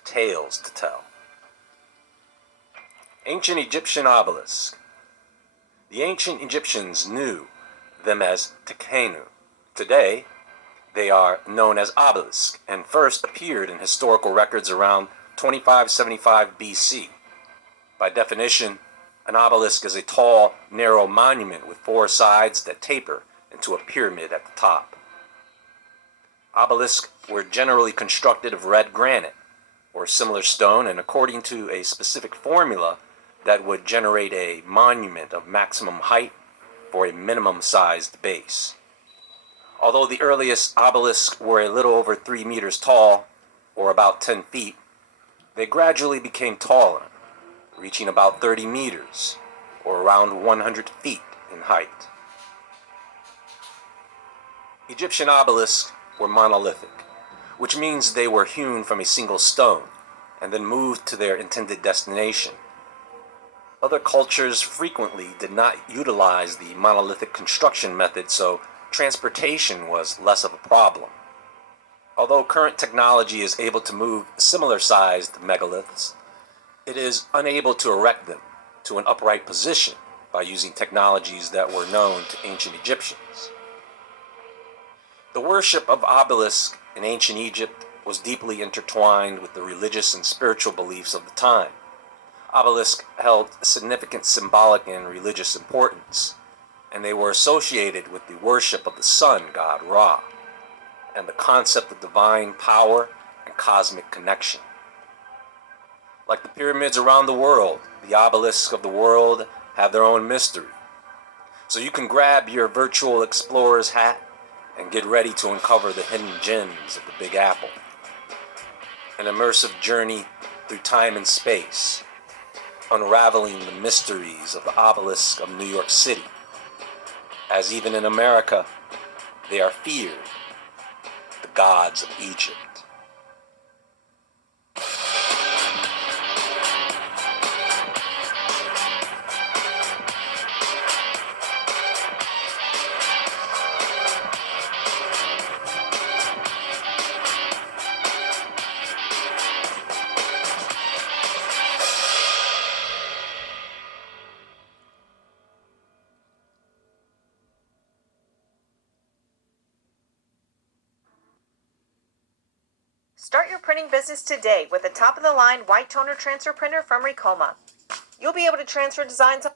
have tales to tell. Ancient Egyptian obelisk. The ancient Egyptians knew them as Tekhenu. Today, they are known as obelisk and first appeared in historical records around 2575 BC. By definition, an obelisk is a tall, narrow monument with four sides that taper into a pyramid at the top. Obelisks were generally constructed of red granite or similar stone, and according to a specific formula that would generate a monument of maximum height for a minimum sized base. Although the earliest obelisks were a little over 3 meters tall, or about 10 feet, they gradually became taller, reaching about 30 meters, or around 100 feet in height. Egyptian obelisks were monolithic, which means they were hewn from a single stone and then moved to their intended destination. Other cultures frequently did not utilize the monolithic construction method, so transportation was less of a problem. Although current technology is able to move similar-sized megaliths, it is unable to erect them to an upright position by using technologies that were known to ancient Egyptians. The worship of obelisks in ancient Egypt was deeply intertwined with the religious and spiritual beliefs of the time. Obelisks held significant symbolic and religious importance, and they were associated with the worship of the sun god Ra, and the concept of divine power and cosmic connection. Like the pyramids around the world, the obelisks of the world have their own mystery. So you can grab your virtual explorer's hat and get ready to uncover the hidden gems of the Big Apple. An immersive journey through time and space, unraveling the mysteries of the obelisks of New York City, as even in America, they are feared, the gods of Egypt. Start your printing business today with a top-of-the-line white toner transfer printer from Ricoma. You'll be able to transfer designs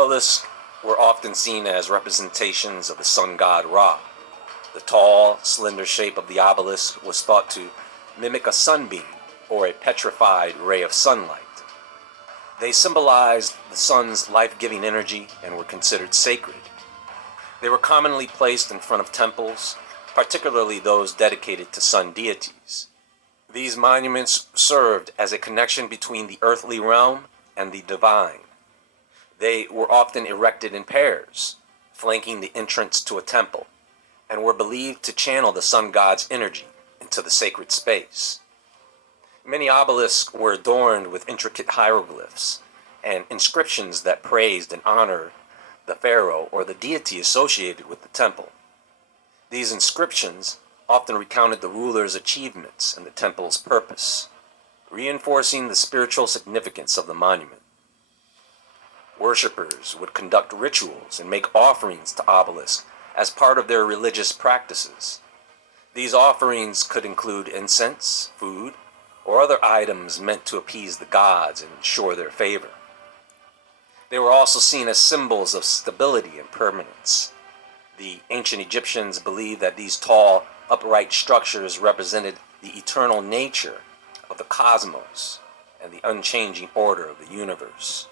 Obelisks were often seen as representations of the sun god Ra. The tall, slender shape of the obelisk was thought to mimic a sunbeam or a petrified ray of sunlight. They symbolized the sun's life-giving energy and were considered sacred. They were commonly placed in front of temples, particularly those dedicated to sun deities. These monuments served as a connection between the earthly realm and the divine. They were often erected in pairs, flanking the entrance to a temple, and were believed to channel the sun god's energy into the sacred space. Many obelisks were adorned with intricate hieroglyphs and inscriptions that praised and honored the pharaoh or the deity associated with the temple. These inscriptions often recounted the ruler's achievements and the temple's purpose, reinforcing the spiritual significance of the monument. Worshippers would conduct rituals and make offerings to obelisks as part of their religious practices. These offerings could include incense, food, or other items meant to appease the gods and ensure their favor. They were also seen as symbols of stability and permanence. The ancient Egyptians believed that these tall, upright structures represented the eternal nature of the cosmos and the unchanging order of the universe.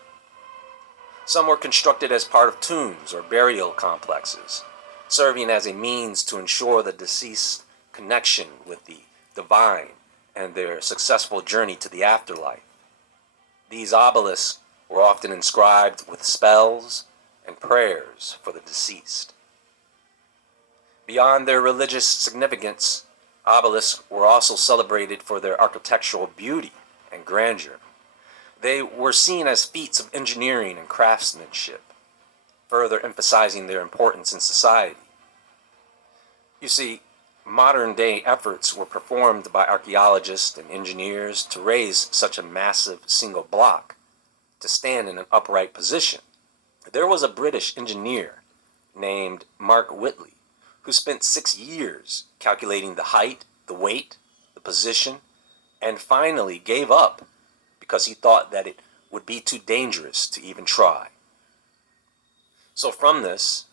Some were constructed as part of tombs or burial complexes, serving as a means to ensure the deceased's connection with the divine and their successful journey to the afterlife. These obelisks were often inscribed with spells and prayers for the deceased. Beyond their religious significance, obelisks were also celebrated for their architectural beauty and grandeur. They were seen as feats of engineering and craftsmanship, further emphasizing their importance in society. You see, modern-day efforts were performed by archaeologists and engineers to raise such a massive single block to stand in an upright position. There was a British engineer named Mark Whitley who spent 6 years calculating the height, the weight, the position, and finally gave up because he thought that it would be too dangerous to even try. So from this,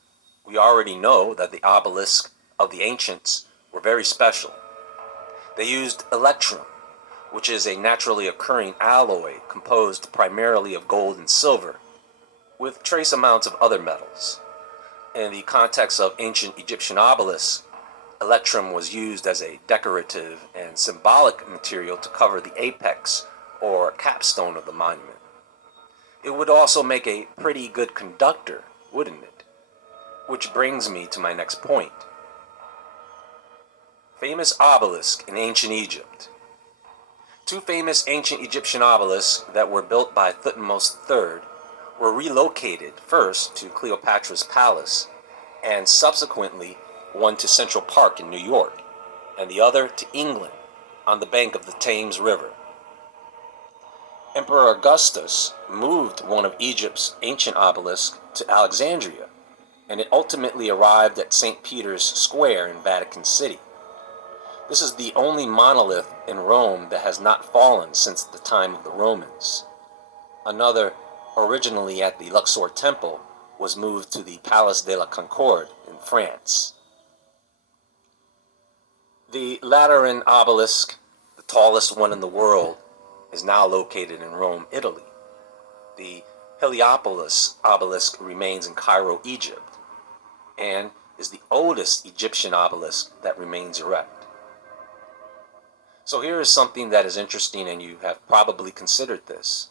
we already know that the obelisks of the ancients were very special. They used electrum, which is a naturally occurring alloy composed primarily of gold and silver, with trace amounts of other metals. In the context of ancient Egyptian obelisks, electrum was used as a decorative and symbolic material to cover the apex or capstone of the monument. It would also make a pretty good conductor, wouldn't it? Which brings me to my next point. Famous obelisk in ancient Egypt. 2 famous ancient Egyptian obelisks that were built by Thutmose III were relocated first to Cleopatra's palace and subsequently one to Central Park in New York and the other to England on the bank of the Thames River. Emperor Augustus moved one of Egypt's ancient obelisks to Alexandria, and it ultimately arrived at St. Peter's Square in Vatican City. This is the only monolith in Rome that has not fallen since the time of the Romans. Another, originally at the Luxor Temple, was moved to the Place de la Concorde in France. The Lateran obelisk, the tallest one in the world, is now located in Rome, Italy. The Heliopolis obelisk remains in Cairo, Egypt, and is the oldest Egyptian obelisk that remains erect. So here is something that is interesting, and you have probably considered this.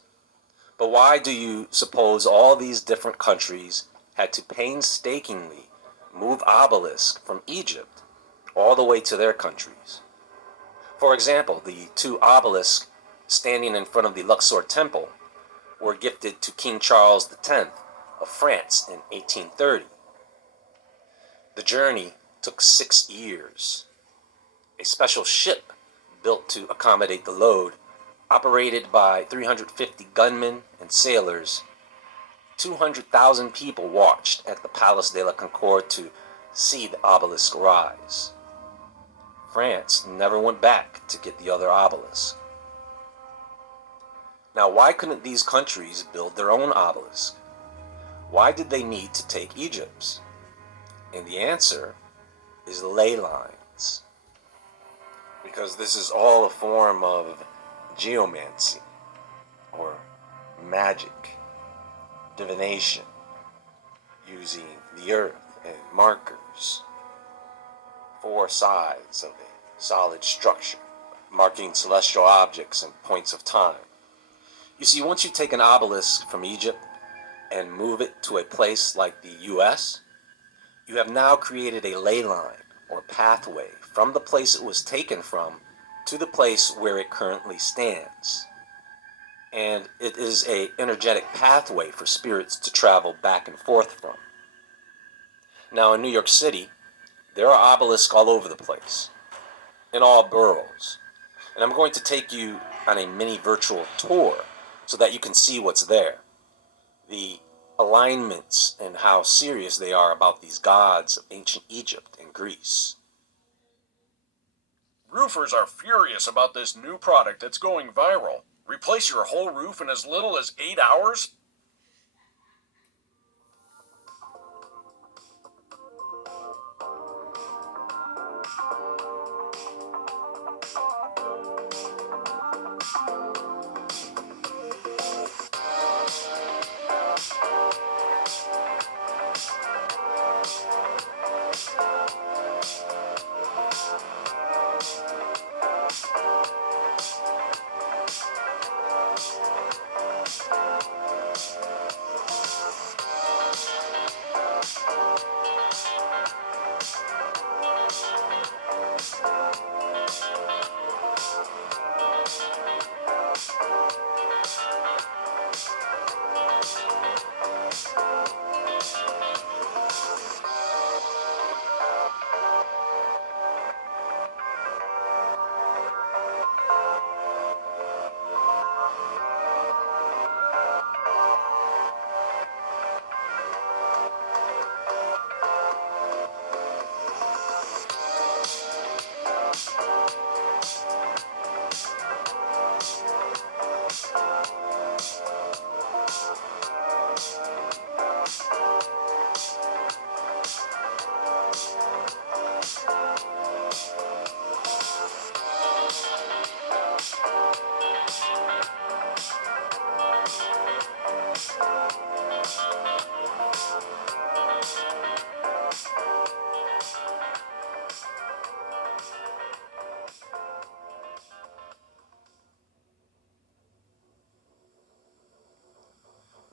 But why do you suppose all these different countries had to painstakingly move obelisks from Egypt all the way to their countries? For example, the 2 obelisks standing in front of the Luxor Temple were gifted to King Charles X of France in 1830. The journey took 6 years. A special ship built to accommodate the load, operated by 350 gunmen and sailors. 200,000 people watched at the Place de la Concorde to see the obelisk rise. France never went back to get the other obelisk. Now, why couldn't these countries build their own obelisk? Why did they need to take Egypt's? And the answer is ley lines. Because this is all a form of geomancy, or magic, divination, using the earth and markers, 4 sides of a solid structure, marking celestial objects and points of time. You see, once you take an obelisk from Egypt and move it to a place like the US, You have now created a ley line or pathway from the place it was taken from to the place where it currently stands. And it is an energetic pathway for spirits to travel back and forth from. Now in New York City, there are obelisks all over the place, in all boroughs. And I'm going to take you on a mini virtual tour so that you can see what's there. The alignments and how serious they are about these gods of ancient Egypt and Greece. Roofers are furious about this new product that's going viral. Replace your whole roof in as little as 8 hours?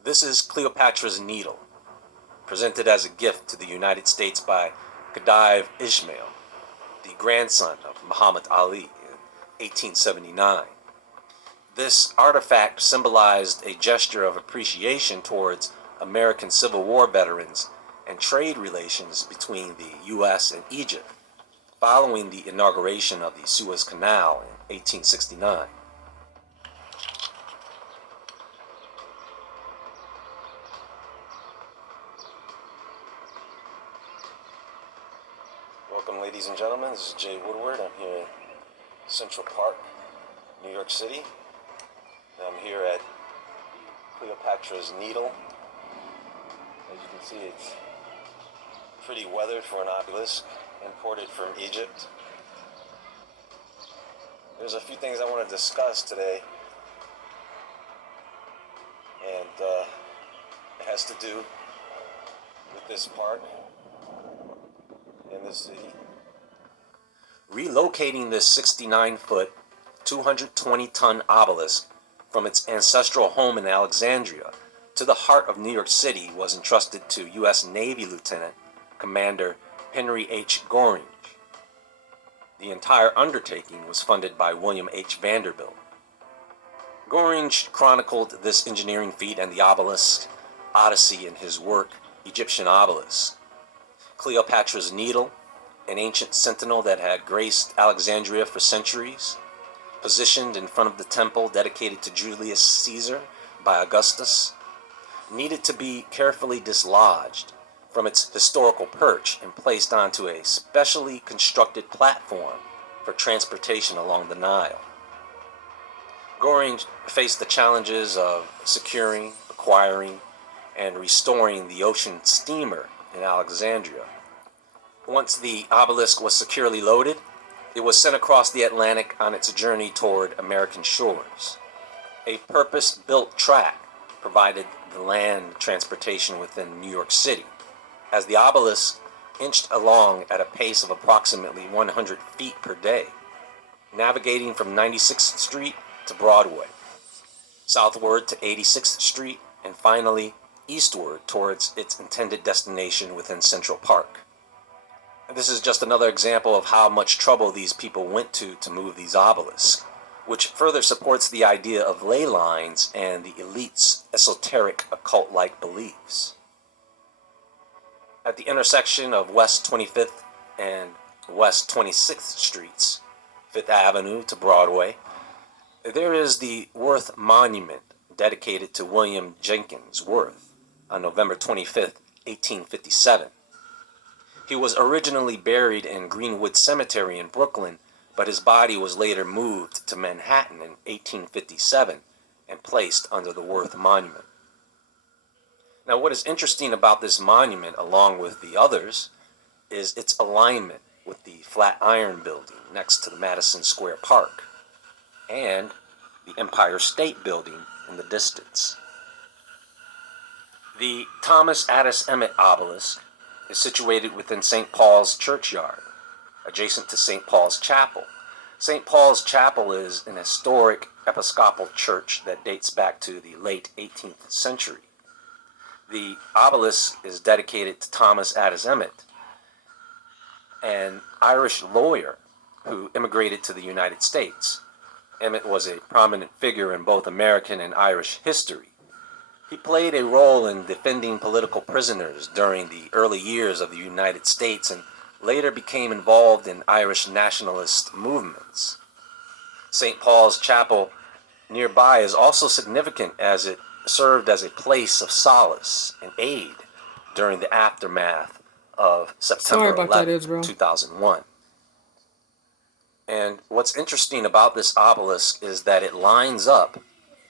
This is Cleopatra's Needle, presented as a gift to the United States by Khedive Ismail, the grandson of Muhammad Ali in 1879. This artifact symbolized a gesture of appreciation towards American Civil War veterans and trade relations between the U.S. and Egypt following the inauguration of the Suez Canal in 1869. Welcome, ladies and gentlemen. This is Jay Woodward. I'm here in Central Park, New York City. I'm here at Cleopatra's Needle. As you can see, it's pretty weathered for an obelisk imported from Egypt. There's a few things I want to discuss today, and it has to do with this park in this city. Relocating this 69-foot, 220-ton obelisk from its ancestral home in Alexandria to the heart of New York City was entrusted to U.S. Navy Lieutenant Commander Henry H. Goring. The entire undertaking was funded by William H. Vanderbilt. Goring chronicled this engineering feat and the obelisk odyssey in his work, Egyptian Obelisk. Cleopatra's Needle, an ancient sentinel that had graced Alexandria for centuries, positioned in front of the temple dedicated to Julius Caesar by Augustus, needed to be carefully dislodged from its historical perch and placed onto a specially constructed platform for transportation along the Nile. Goring faced the challenges of securing, acquiring, and restoring the ocean steamer in Alexandria. Once the obelisk was securely loaded, it was sent across the Atlantic on its journey toward American shores. A purpose-built track provided the land transportation within New York City, as the obelisk inched along at a pace of approximately 100 feet per day, navigating from 96th Street to Broadway, southward to 86th Street, and finally eastward towards its intended destination within Central Park. This is just another example of how much trouble these people went to move these obelisks, which further supports the idea of ley lines and the elite's esoteric occult-like beliefs. At the intersection of West 25th and West 26th Streets, 5th Avenue to Broadway, there is the Worth Monument dedicated to William Jenkins Worth on November 25th, 1857. He was originally buried in Greenwood Cemetery in Brooklyn, but his body was later moved to Manhattan in 1857 and placed under the Worth Monument. Now, what is interesting about this monument, along with the others, is its alignment with the Flatiron Building next to the Madison Square Park and the Empire State Building in the distance. The Thomas Addis Emmet obelisk is situated within St. Paul's Churchyard, adjacent to St. Paul's Chapel. St. Paul's Chapel is an historic Episcopal church that dates back to the late 18th century. The obelisk is dedicated to Thomas Addis Emmet, an Irish lawyer who immigrated to the United States. Emmet was a prominent figure in both American and Irish history. He played a role in defending political prisoners during the early years of the United States and later became involved in Irish nationalist movements. St. Paul's Chapel nearby is also significant as it served as a place of solace and aid during the aftermath of September 11, 2001. And what's interesting about this obelisk is that it lines up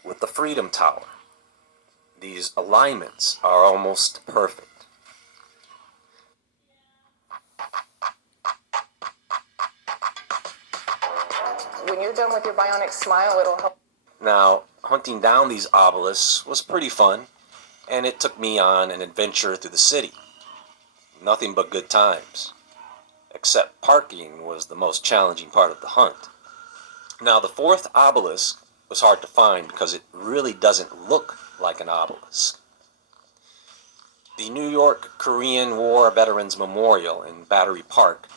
with the Freedom Tower. These alignments are almost perfect. When you're done with your bionic smile, it'll help. Now, hunting down these obelisks was pretty fun, and it took me on an adventure through the city. Nothing but good times. Except parking was the most challenging part of the hunt. Now, the fourth obelisk was hard to find because it really doesn't look like an obelisk. The New York Korean War Veterans Memorial in Battery Park,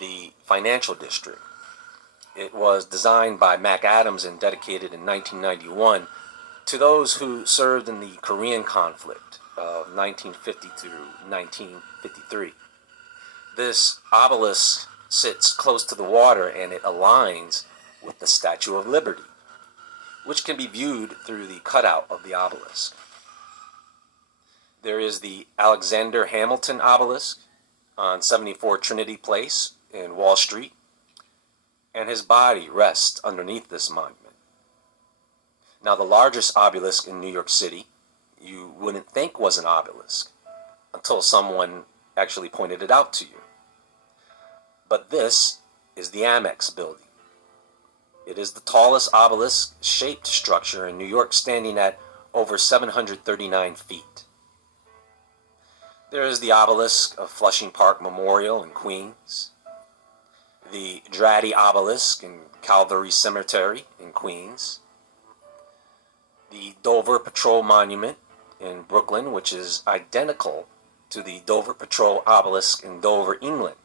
the financial district. It was designed by Mac Adams and dedicated in 1991 to those who served in the Korean conflict of 1950 through 1953. This obelisk sits close to the water and it aligns with the Statue of Liberty, which can be viewed through the cutout of the obelisk. There is the Alexander Hamilton obelisk on 74 Trinity Place in Wall Street, and his body rests underneath this monument. Now, the largest obelisk in New York City, you wouldn't think was an obelisk until someone actually pointed it out to you. But this is the Amex building. It is the tallest obelisk-shaped structure in New York, standing at over 739 feet. There is the obelisk of Flushing Park Memorial in Queens, the Draddy Obelisk in Calvary Cemetery in Queens, the Dover Patrol Monument in Brooklyn, which is identical to the Dover Patrol Obelisk in Dover, England,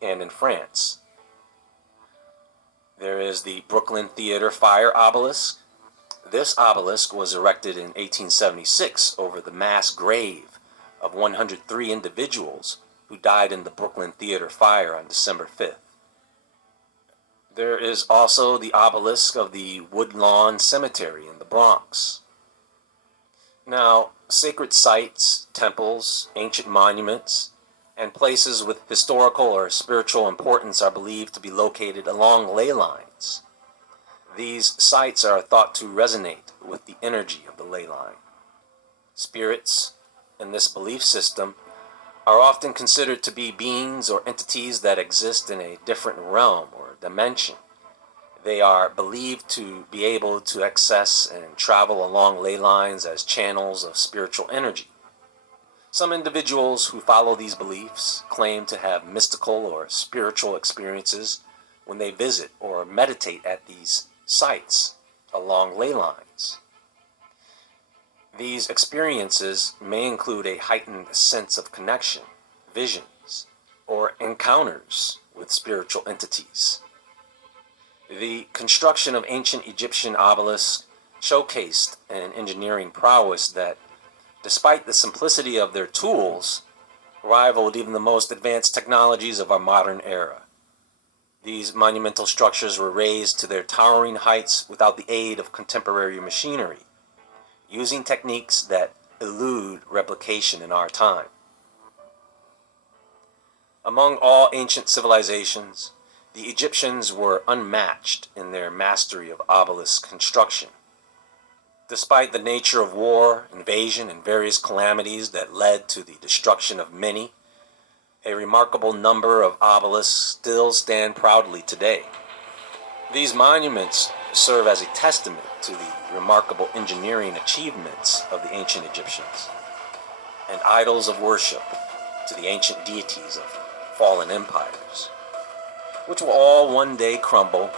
and in France. There is the Brooklyn Theater Fire Obelisk. This obelisk was erected in 1876 over the mass grave of 103 individuals who died in the Brooklyn Theater fire on December 5th. There is also the obelisk of the Woodlawn Cemetery in the Bronx. Now, sacred sites, temples, ancient monuments, and places with historical or spiritual importance are believed to be located along ley lines. These sites are thought to resonate with the energy of the ley line. Spirits in this belief system are often considered to be beings or entities that exist in a different realm or dimension. They are believed to be able to access and travel along ley lines as channels of spiritual energy. Some individuals who follow these beliefs claim to have mystical or spiritual experiences when they visit or meditate at these sites along ley lines. These experiences may include a heightened sense of connection, visions, or encounters with spiritual entities. The construction of ancient Egyptian obelisks showcased an engineering prowess that, despite the simplicity of their tools, rivaled even the most advanced technologies of our modern era. These monumental structures were raised to their towering heights without the aid of contemporary machinery, using techniques that elude replication in our time. Among all ancient civilizations, the Egyptians were unmatched in their mastery of obelisk construction. Despite the nature of war, invasion, and various calamities that led to the destruction of many, a remarkable number of obelisks still stand proudly today. These monuments serve as a testament to the remarkable engineering achievements of the ancient Egyptians, and idols of worship to the ancient deities of fallen empires, which will all one day crumble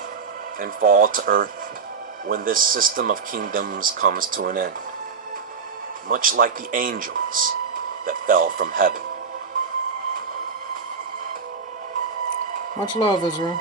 and fall to earth when this system of kingdoms comes to an end, much like the angels that fell from heaven. Much love, Israel.